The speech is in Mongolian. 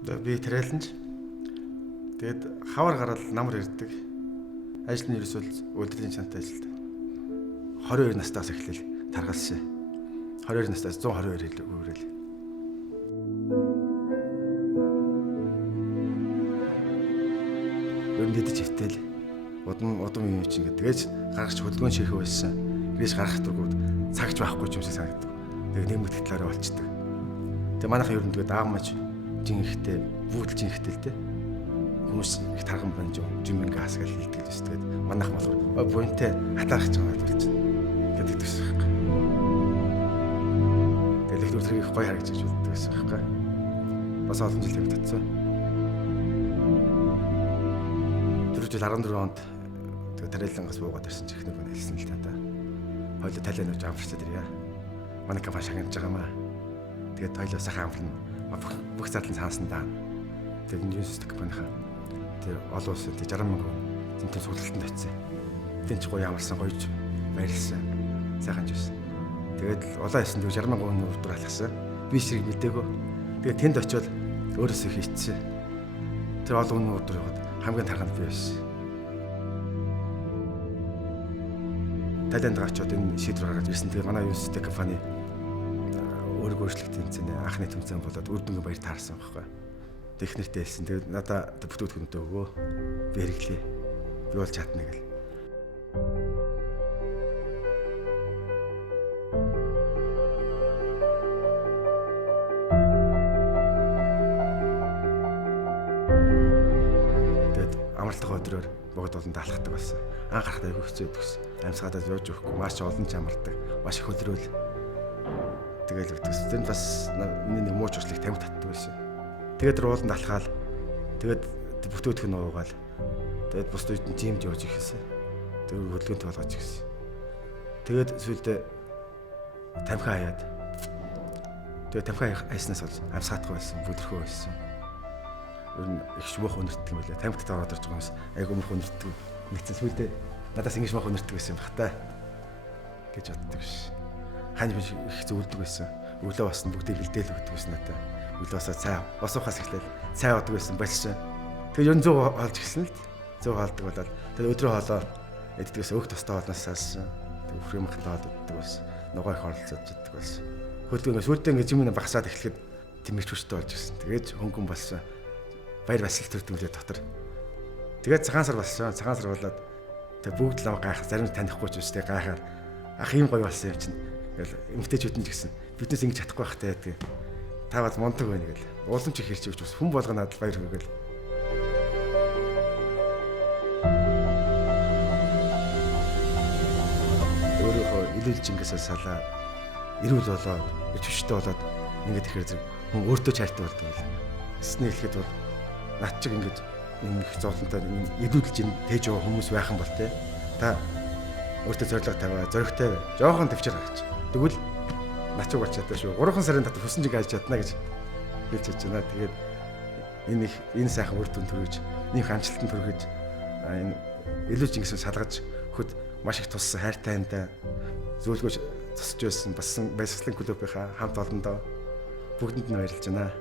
Би Тэрэлэнж. Тэгээд хавар гараад намар ирдэг. Ажил нь ерөөсөө үйлдвэрийн чанартай ажилд. 22 настаас эхлээл таргалсан. 22 настаас 122 хэл өөрөөл. Өрнөдөж хөвтөл удам юм чинь гэдгээс гаргаж хөдөлгөөн шийхэ байсан. Гэрээс гарах дургууд цагч байхгүй юм шиг санагдав. Тэгээд нэмэгдэх талаараа болчдөг. Тэгээд манайхан ер нь тэгээд аав маж жин ихтэй бүүдэл жин ихтэй л дээ. Хүмүүс их тарган байна жимэн газ гэж хэлдэг л шүү. Тэгээд манайх болохоор буянтай хатаарч байгаа болж байна гэдэг төсөх байхгүй. Тэгээд их төрхийг гоё харагдаж гэж боддог байсан байхгүй. Бас олон жил явж татсан. 14 онд тэгээд Тарайлангаас буугаад ирсэн ч ихнэр хүн хэлсэн л та. Хоёул талын авч амарчаад ирье. Манай компани шагнаж байгаа маа. Тэгээд хоёул сайхан амлна. Бүх задлан цаасан даа. Тэгээд Юнис компанийнхаа тэр олон улсын 60 мянган тэмцээн суулгалтанд очив. Тэнч гоё ямарсан гоёж баярлсан. Сайхан жийсэн. Тэгээд улаан ясан 60 мянган хүн өдөр алгасан. Би ширэг мэдээгүй. Тэгээд тэнд очиод өөрөөсөө хийчихсэн. Тэр олон хүн өдөр яваад хамгийн тарханд би байсан. Талент гачаад энэ шийдвэр гаргаж ирсэн. Тэгээд манай Юнис компани өөрийгөө өөрчлөлт тэмцээн анхны тэмцээн болоод үр дүнгийн баяр таарсан байхгүй. Техниктэй хэлсэн. Тэгээд надаа бүтээгдэхүүнтэй өгөө. Би хэрэглэе. Би бол чадна гэл. Тэгээд амралтын өдрөөр богд олон даалгадаг байсан. Анх гарахтаа айгүй хэцүү байсан. Амьсгалаад явж өгөхгүй маш олон ч амардаг. Маш их хөлрөөл. Тэгэл өгдөгс. Тэнд бас нэг мууч услыг тамхи татдаг байсан. Тэгээд рууланд алхаал. Тэгээд бүтээгдэхүүн уугаал. Тэгээд бус үед нь жимд явж ихэсэн. Тэгээд хөдөлгөөнтэй болгож ихэсэн. Тэгээд сүүлдээ тамхи хаяад. Тэгээд тамхи хайснаас бол амьсгаадах байсан, бүдэрхөө байсан. Ер нь их шмөх өнөртдөг юм байлаа. Тамхитад ороод ирж байгаа юмс айгүй мөх өнөртдөг. Нэгцэн сүүлдээ надаас ингэж мөх өнөртдөг байсан юм бах та гэж боддог ш. Хань би их зөвлөдөг байсан. Өглөө басна бүгдийг бэлдээл өгдөг байсан надаа. Өглөө басаа цай босуухаас эхлээл цай уудаг байсан болсон. Тэгээд ер нь 100 хоолж гисэн л 100 хоолдог болоод тэгээд өдрөө хоолоо эддгээс өг тостой хоолноос салсан. Тэгээд өфрийн махтай хоолддог байсан. Ногоо их оролцоод иддэг байсан. Хөдөлгөөнөөс үрдээ ингэж юм багасаад эхлэхэд тэмэрч хүчтэй болж гисэн. Тэгээд хөнгөн болсон. Баяр басил төрдөг үлээ дотор. Тэгээд цагаан сар болсон. Цагаан сар болоод тэгээд бүгд л гайхах зарим танихгүй ч үстэй гайхаар ах юм гоё болсон юм чинь. Тэгэл эмгтээчүүд нь ч гэсэн биднээс ингэж чадахгүй байх те гэдэг. Та бод мондог байна гэл. Уулын чи хэрч өгч бас хүн болгонаад баяр хүргээл. Өөрөө илүүлж ингэсээ салаа. Ирүүл болоод, өчвчтэй болоод ингэж ихээр зэрэг хүн өөртөө чартай болдог юм. Эсний хэлэхэд бол над чиг ингэж юм их зовлонтой илүүлж ин тээж байгаа хүмүүс байх юм бол те. Та өөртөө зориг тавиа, зоригтой жоохон төвчээр гаргач. Тэгвэл начиг очиадаа шүү. 3 сарын дотор хүсэн чиг хайж чадна гэж хэлж байна. Тэгээд энэ сайхан үр дүн төрөж, нэг амжилтанд хүргэж энэ илүүж ингэсэн салгаж хөт маш их туссан хайртайндаа зөвлөгөөж тусч байсан басан баясгалан клубийнхаа хамт олондоо бүгдэнд нь баярлж байна.